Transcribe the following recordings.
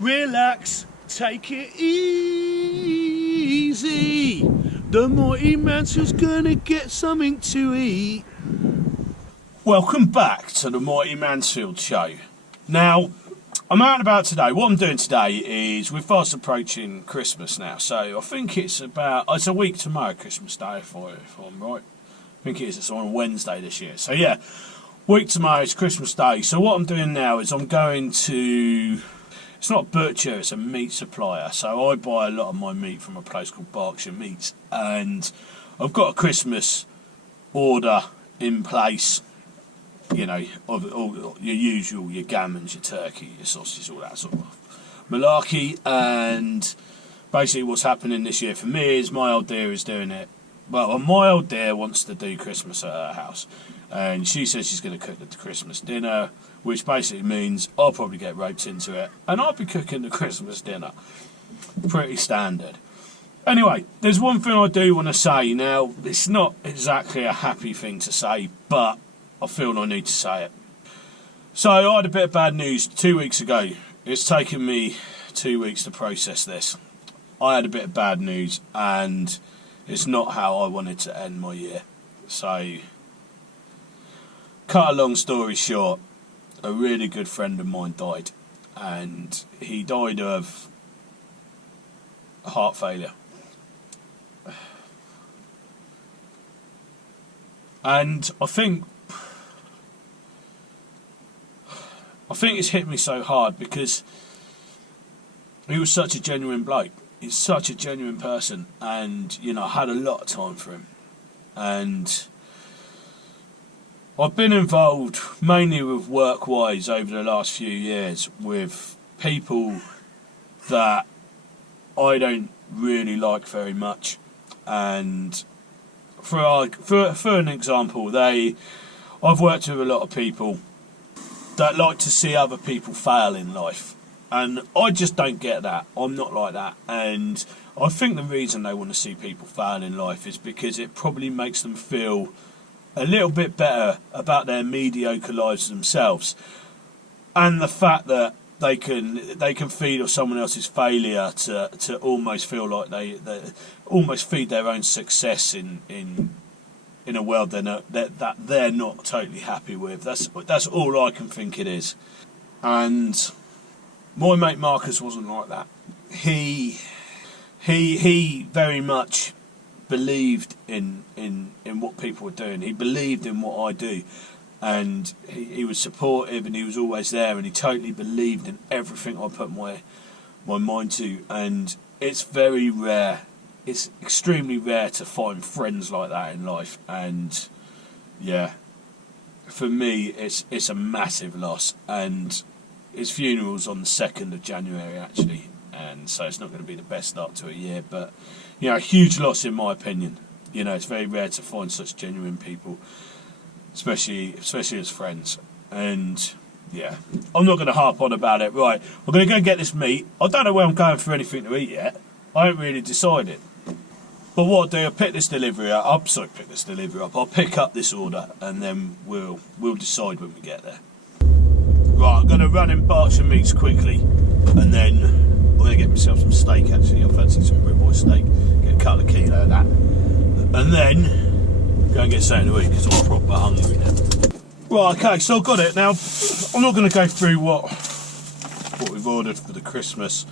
Relax, take it easy. The mighty Mansfield's gonna get something to eat. Welcome back to the Mighty Mansfield show. Now, I'm out and about today. What I'm doing today is we're fast approaching Christmas now. So I think it's a week tomorrow, Christmas Day, if I'm right. I think it is. It's on Wednesday this year. So yeah, week tomorrow is Christmas Day. So what I'm doing now is I'm going to... It's not a butcher, it's a meat supplier. So I buy a lot of my meat from a place called Berkshire Meats. And I've got a Christmas order in place. You know, of all your usual, your gammons, your turkey, your sausages, all that sort of malarkey. And basically what's happening this year for me is my old dear is doing it. Well, my old dear wants to do Christmas at her house. And she says she's going to cook the Christmas dinner, which basically means I'll probably get roped into it. And I'll be cooking the Christmas dinner. Pretty standard. Anyway, there's one thing I do want to say. Now, it's not exactly a happy thing to say, but I feel I need to say it. So I had a bit of bad news 2 weeks ago. It's taken me 2 weeks to process this. I had a bit of bad news and it's not how I wanted to end my year. So, cut a long story short, a really good friend of mine died. And he died of heart failure. And I think it's hit me so hard because he was such a genuine bloke. He's such a genuine person, and you know, I had a lot of time for him. And I've been involved mainly with work-wise over the last few years with people that I don't really like very much. And for an example, I've worked with a lot of people that like to see other people fail in life, and I just don't get that. I'm not like that, and I think the reason they want to see people fail in life is because it probably makes them feel a little bit better about their mediocre lives themselves, and the fact that they can feed off someone else's failure to almost feel like they almost feed their own success in a world that they're not totally happy with. That's all I can think it is. And my mate Marcus wasn't like that. He very much believed in what people were doing. He believed in what I do, and he was supportive, and he was always there, and he totally believed in everything I put my mind to. And it's very rare. It's extremely rare to find friends like that in life, and yeah, for me it's a massive loss. And his funeral's on the 2nd of January actually, and so it's not going to be the best start to a year, but you know, a huge loss in my opinion. You know, it's very rare to find such genuine people, especially as friends. And yeah, I'm not going to harp on about it. Right, we're going to go and get this meat. I don't know where I'm going for anything to eat yet. I haven't really decided. But what I'll do, I'll pick this delivery up. I'll pick up this order, and then we'll decide when we get there. Right, I'm going to run in Berkshire Meats quickly, and then I'm going to get myself some steak actually. I fancy some ribeye steak. Get a couple of kilo of that. And then go and get something to eat because I'm proper hungry now. Right, okay, so I've got it. Now, I'm not going to go through what we've ordered for the Christmas.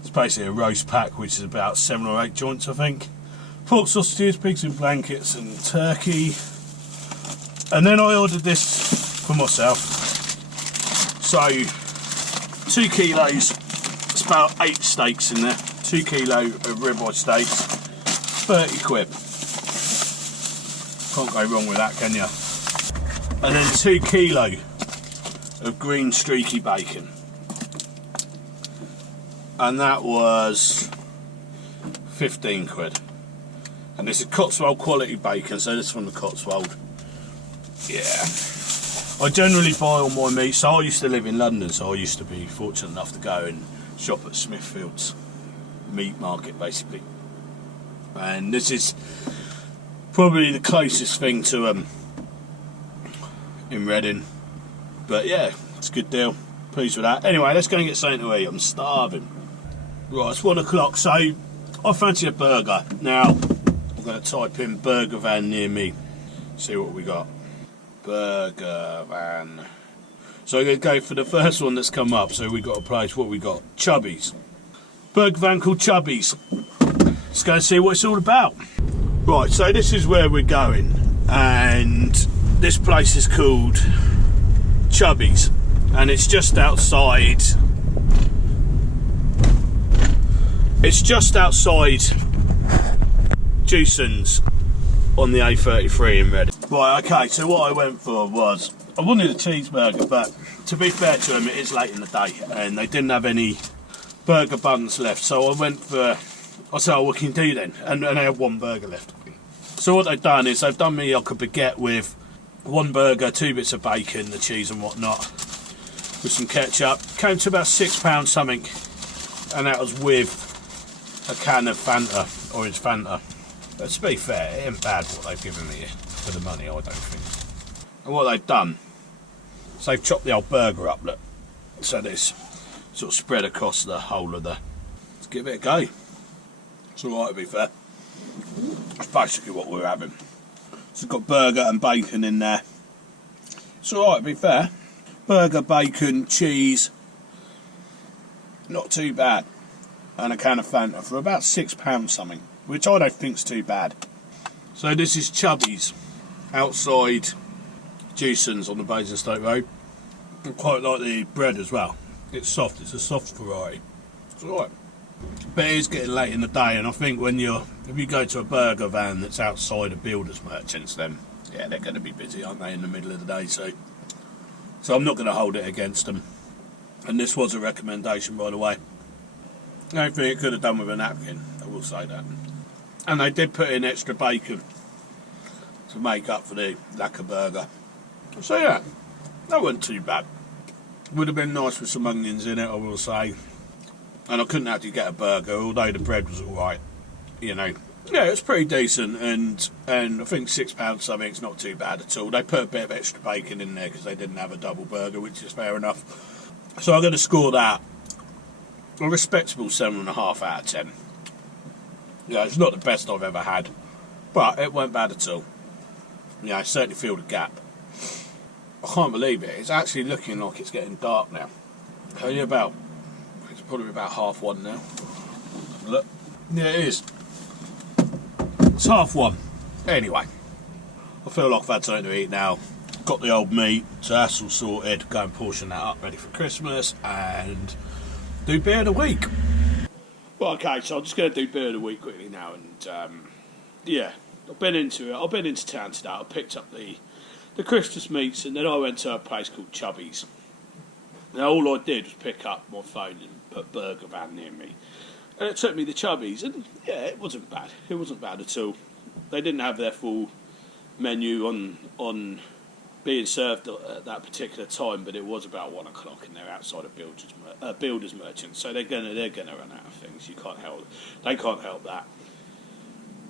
It's basically a roast pack, which is about 7 or 8 joints, I think. Pork sausages, pigs in blankets, and turkey. And then I ordered this for myself. So, 2 kilos. It's about 8 steaks in there. 2 kilo of ribeye steaks. 30 quid. Can't go wrong with that, can you? And then 2 kilo of green streaky bacon. And that was 15 quid. And this is Cotswold quality bacon, so this is from the Cotswold. Yeah. I generally buy all my meat, so I used to live in London, so I used to be fortunate enough to go and shop at Smithfield's meat market, basically. And this is probably the closest thing to in Reading. But yeah, it's a good deal. pleased with that. Anyway, let's go and get something to eat. I'm starving. Right, it's 1 o'clock, so I fancy a burger. Now, I'm going to type in burger van near me, see what we got. Burger van. So I'm going to go for the first one that's come up. So we got a place, what we got? Chubbys. Burger van called Chubbys. Let's go and see what it's all about. Right, so this is where we're going. And this place is called Chubbys. And it's just outside... It's just outside Jewson's on the A33 in Reading. Right, okay, so what I went for was, I wanted a cheeseburger, but to be fair to them, it is late in the day, and they didn't have any burger buns left, so I went for, I said, oh, what can you do then? And they had one burger left. So what they've done is, they've done me like a baguette with one burger, 2 bits of bacon, the cheese and whatnot, with some ketchup. Came to about £6 something, and that was with a can of Fanta, orange Fanta. But to be fair, it ain't bad what they've given me for the money, I don't think. And what they've done is they've chopped the old burger up, look. So this sort of spread across the whole of the... Let's give it a go. It's alright to be fair. That's basically what we're having. So it's got burger and bacon in there. It's alright to be fair. Burger, bacon, cheese. Not too bad. And a can of Fanta for about £6 something, which I don't think's too bad. So this is Chubbys, outside Jewson's on the Basingstoke Road. I quite like the bread as well. It's soft, it's a soft variety. It's alright. But it is getting late in the day, and I think when if you go to a burger van that's outside of builders merchants, then yeah, they're going to be busy, aren't they, in the middle of the day, so I'm not going to hold it against them. And this was a recommendation, by the way. I don't think it could have done with a napkin, I will say that. And they did put in extra bacon to make up for the lack of burger. So yeah, that wasn't too bad. Would have been nice with some onions in it, I will say. And I couldn't actually get a burger, although the bread was alright. You know, yeah, it's pretty decent, and I think £6 something's not too bad at all. They put a bit of extra bacon in there because they didn't have a double burger, which is fair enough. So I'm going to score that a respectable 7.5 out of 10. Yeah, it's not the best I've ever had, but it weren't bad at all. Yeah, I certainly feel the gap. I can't believe it. It's actually looking like it's getting dark now. It's probably about 1:30 now. Look, yeah, it is. It's 1:30. Anyway, I feel like I've had something to eat now. Got the old meat, so that's all sorted. Go and portion that up, ready for Christmas, and do beer of the week. Well, okay, so I'm just going to do beer of the week quickly now, and yeah, I've been into it. I've been into town today. I picked up the Christmas meats, and then I went to a place called Chubbys. Now all I did was pick up my phone and put burger van near me, and it took me to Chubbys, and yeah, it wasn't bad. It wasn't bad at all. They didn't have their full menu on being served at that particular time, but it was about 1 o'clock, and they're outside of builders merchants, so they're gonna run out of things. They can't help that.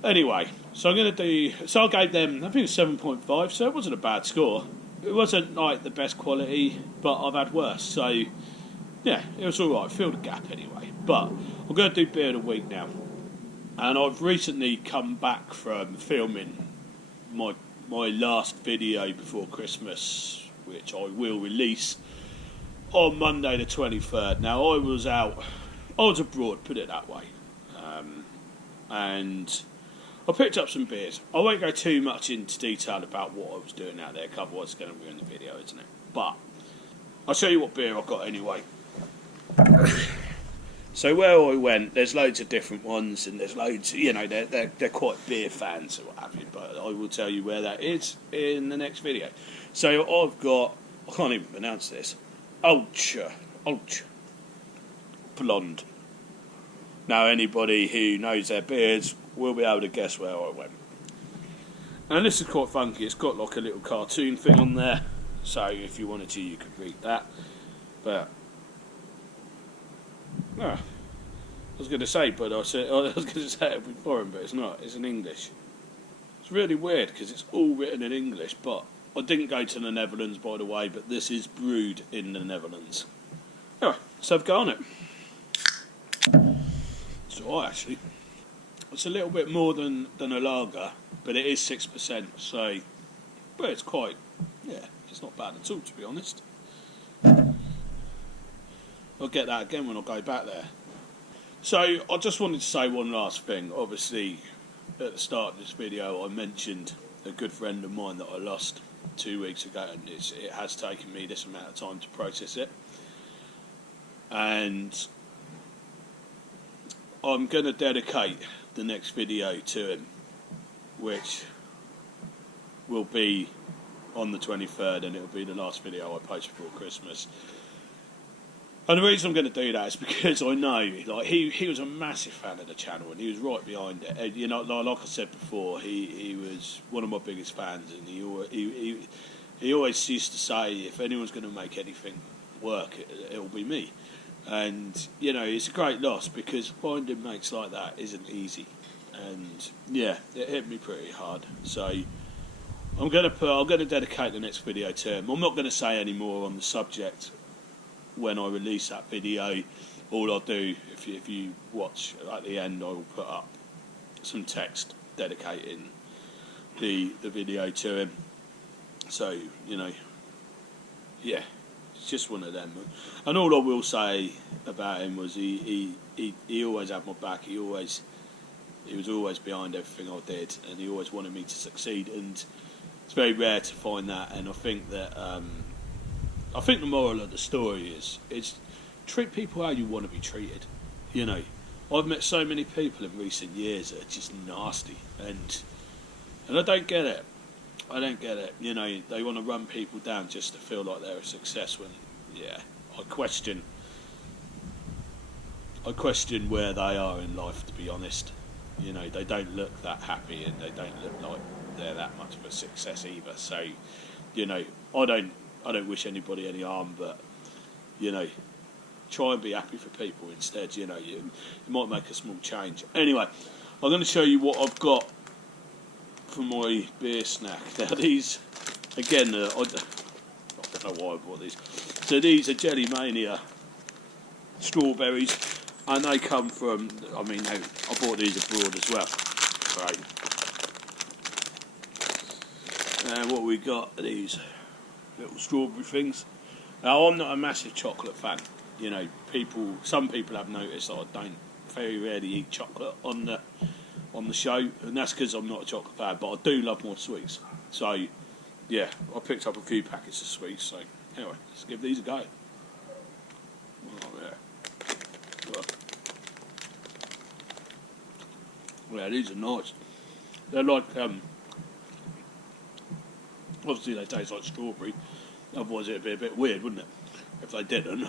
Anyway, so I gave them, I think it was 7.5, so it wasn't a bad score. It wasn't like the best quality, but I've had worse, so yeah, it was alright. Filled the gap anyway. But I'm going to do beer of the week now, and I've recently come back from filming my last video before Christmas, which I will release on Monday the 23rd. Now I was abroad, put it that way, and I picked up some beers. I won't go too much into detail about what I was doing out there, otherwise it's going to ruin the video, isn't it? But I'll show you what beer I got anyway. So where I went, there's loads of different ones, and there's loads, you know, they're quite beer fans or what have you, but I will tell you where that is in the next video. So I've got, I can't even pronounce this, Ultra Blonde. Now anybody who knows their beers will be able to guess where I went. And this is quite funky. It's got like a little cartoon thing on there, so if you wanted to, you could read that. But I was going to say it would be foreign, but it's not. It's in English. It's really weird because it's all written in English. But I didn't go to the Netherlands, by the way. But this is brewed in the Netherlands. Anyway, so I've got on it. It's alright actually. It's a little bit more than a lager, but it is 6%, so, but it's quite, yeah, it's not bad at all, to be honest. I'll get that again when I go back there. So, I just wanted to say one last thing. Obviously, at the start of this video, I mentioned a good friend of mine that I lost 2 weeks ago, and it has taken me this amount of time to process it. And I'm going to dedicate the next video to him, which will be on the 23rd, and it'll be the last video I post before Christmas. And the reason I'm going to do that is because I know, like, he was a massive fan of the channel, and he was right behind it. And, you know, like I said before, he was one of my biggest fans, and he always used to say, if anyone's going to make anything work, it'll be me. And, you know, it's a great loss, because finding mates like that isn't easy. And, yeah, it hit me pretty hard. So I'm going to dedicate the next video to him. I'm not going to say any more on the subject when I release that video. All I'll do, if you watch at the end, I will put up some text dedicating the video to him. So, you know, yeah, it's just one of them. And all I will say about him was he always had my back. He was always behind everything I did, and he always wanted me to succeed. And it's very rare to find that. And I think that the moral of the story is treat people how you want to be treated. You know, I've met so many people in recent years that are just nasty, and I don't get it. I don't get it. You know, they want to run people down just to feel like they're a success. When, yeah, I question where they are in life, to be honest. You know, they don't look that happy, and they don't look like they're that much of a success either. So, you know, I don't wish anybody any harm, but, you know, try and be happy for people instead. You know, it might make a small change. Anyway, I'm going to show you what I've got for my beer snack. Now these, again, I don't know why I bought these. So these are Jelly Mania strawberries, and they come from, I mean, I bought these abroad as well. Right. And what we got are these little strawberry things. Now, I'm not a massive chocolate fan. You know, some people have noticed that I don't very rarely eat chocolate on the show, and that's because I'm not a chocolate fan, but I do love more sweets. So, yeah, I picked up a few packets of sweets. So, anyway, let's give these a go. Oh, yeah. Yeah, these are nice. They're like, obviously they taste like strawberry, otherwise it'd be a bit weird, wouldn't it, if they didn't.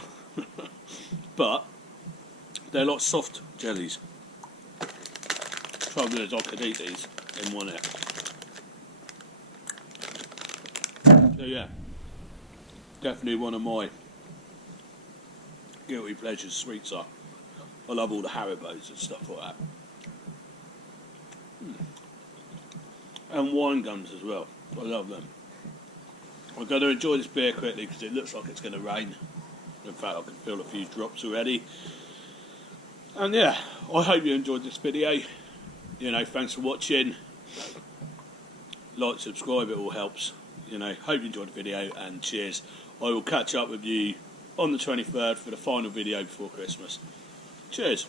But they're like soft jellies. Trouble is I could eat these in one hit. So yeah, definitely one of my guilty pleasures sweets are. I love all the Haribos and stuff like that. And wine gums as well. I love them. I'm going to enjoy this beer quickly because it looks like it's going to rain. In fact, I can feel a few drops already. And yeah, I hope you enjoyed this video. You know, thanks for watching. Like, subscribe, it all helps. You know, hope you enjoyed the video, and cheers. I will catch up with you on the 23rd for the final video before Christmas. Cheers.